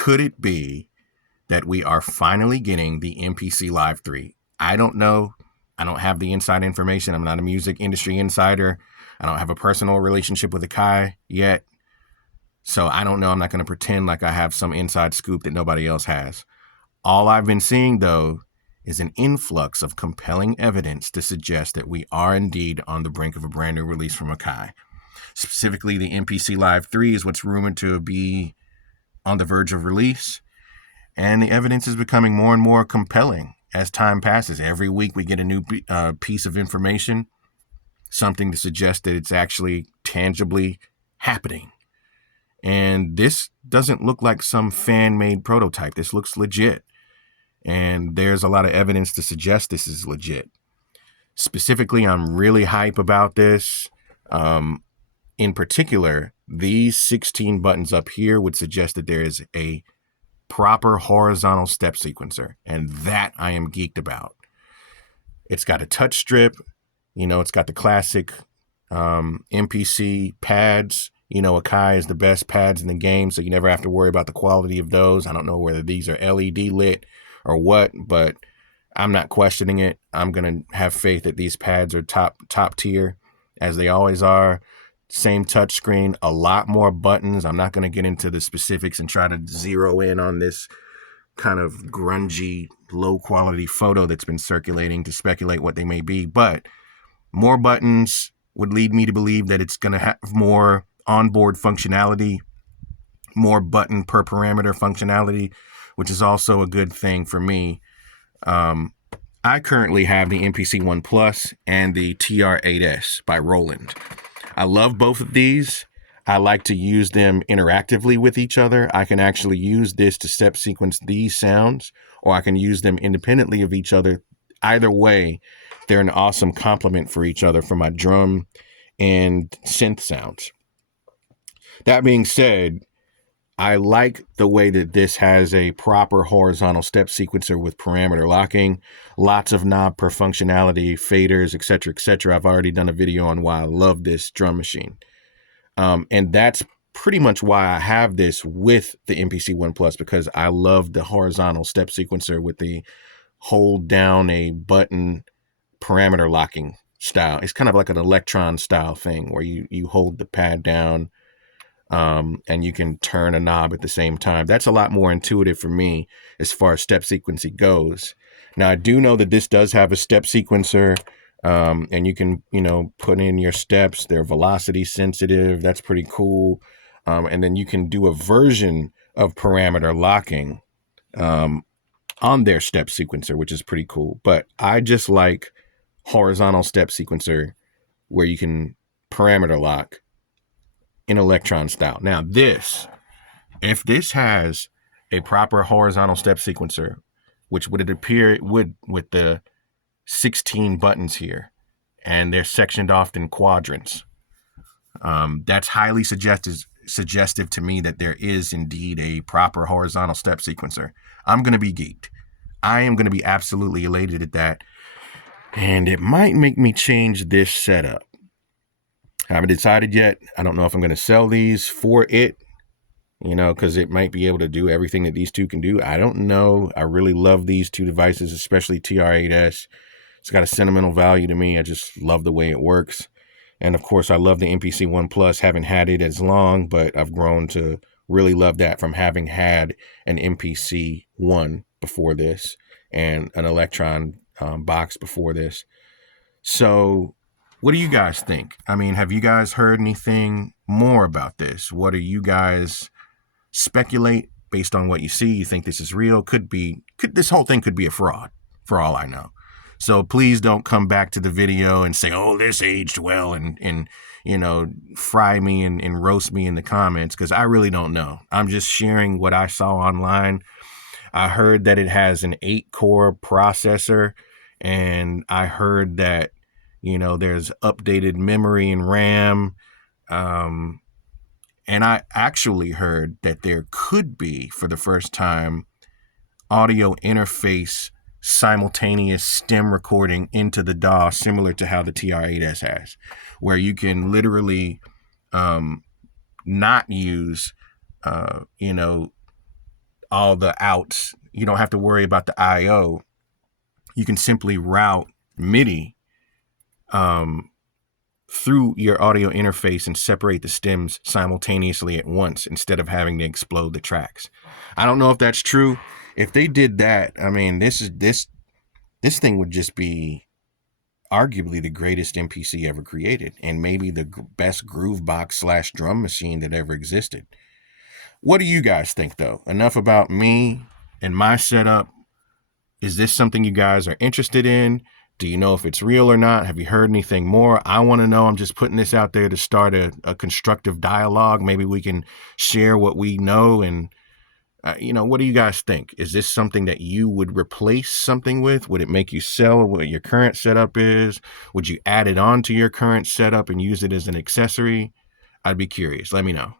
could it be that we are finally getting the MPC Live III? I don't know. I don't have the inside information. I'm not a music industry insider. I don't have a personal relationship with Akai yet. So I don't know. I'm not going to pretend like I have some inside scoop that nobody else has. All I've been seeing, though, is an influx of compelling evidence to suggest that we are indeed on the brink of a brand new release from Akai. Specifically, the MPC Live III is what's rumored to be on the verge of release. And the evidence is becoming more and more compelling as time passes. Every week we get a new piece of information, something to suggest that it's actually tangibly happening. And this doesn't look like some fan-made prototype. This looks legit. And there's a lot of evidence to suggest this is legit. Specifically, I'm really hype about this. In particular, these 16 buttons up here would suggest that there is a proper horizontal step sequencer, and that I am geeked about. It's got a touch strip, it's got the classic MPC pads. Akai is the best pads in the game, so you never have to worry about the quality of those. I don't know whether these are LED lit or what, but I'm not questioning it. I'm going to have faith that these pads are top tier, as they always are. Same touch screen, a lot more buttons. I'm not going to get into the specifics and try to zero in on this kind of grungy, low-quality photo that's been circulating to speculate what they may be. But more buttons would lead me to believe that it's going to have more onboard functionality, more button per parameter functionality, which is also a good thing for me. I currently have the MPC One Plus and the TR8S by Roland. I love both of these. I like to use them interactively with each other. I can actually use this to step sequence these sounds, or I can use them independently of each other. Either way, they're an awesome complement for each other for my drum and synth sounds. That being said, I like the way that this has a proper horizontal step sequencer with parameter locking, lots of knob per functionality, faders, etc., etc. I've already done a video on why I love this drum machine. And that's pretty much why I have this with the MPC One Plus, because I love the horizontal step sequencer with the hold down a button parameter locking style. It's kind of like an Electron style thing where you hold the pad down, and you can turn a knob at the same time. That's a lot more intuitive for me as far as step sequencing goes. Now, I do know that this does have a step sequencer, and you can, put in your steps. They're velocity sensitive. That's pretty cool. And then you can do a version of parameter locking on their step sequencer, which is pretty cool. But I just like horizontal step sequencer where you can parameter lock in Electron style. Now if this has a proper horizontal step sequencer, which would it appear it would with the 16 buttons here, and they're sectioned off in quadrants, that's highly suggestive to me that there is indeed a proper horizontal step sequencer. I'm going to be geeked. I am going to be absolutely elated at that, and it might make me change this setup. I haven't decided yet. I don't know if I'm going to sell these for it, because it might be able to do everything that these two can do. I don't know. I really love these two devices, especially TR8S. It's got a sentimental value to me. I just love the way it works. And of course, I love the MPC One Plus. Haven't had it as long, but I've grown to really love that from having had an MPC One before this and an Electron box before this. So what do you guys think? I mean, have you guys heard anything more about this? What do you guys speculate based on what you see? You think this is real? This whole thing could be a fraud for all I know. So please don't come back to the video and say, oh, this aged well and fry me and roast me in the comments, because I really don't know. I'm just sharing what I saw online. I heard that it has an 8-core processor, and I heard that there's updated memory and RAM. And I actually heard that there could be, for the first time, audio interface simultaneous stem recording into the DAW, similar to how the TR8S has, where you can literally not use, all the outs. You don't have to worry about the I/O. You can simply route MIDI through your audio interface and separate the stems simultaneously at once instead of having to explode the tracks. I don't know if that's true. If they did that, I mean, this thing would just be arguably the greatest MPC ever created, and maybe the best groove box / drum machine that ever existed. What do you guys think, though? Enough about me and my setup. Is this something you guys are interested in? Do you know if it's real or not? Have you heard anything more? I want to know. I'm just putting this out there to start a constructive dialogue. Maybe we can share what we know. And, what do you guys think? Is this something that you would replace something with? Would it make you sell what your current setup is? Would you add it on to your current setup and use it as an accessory? I'd be curious. Let me know.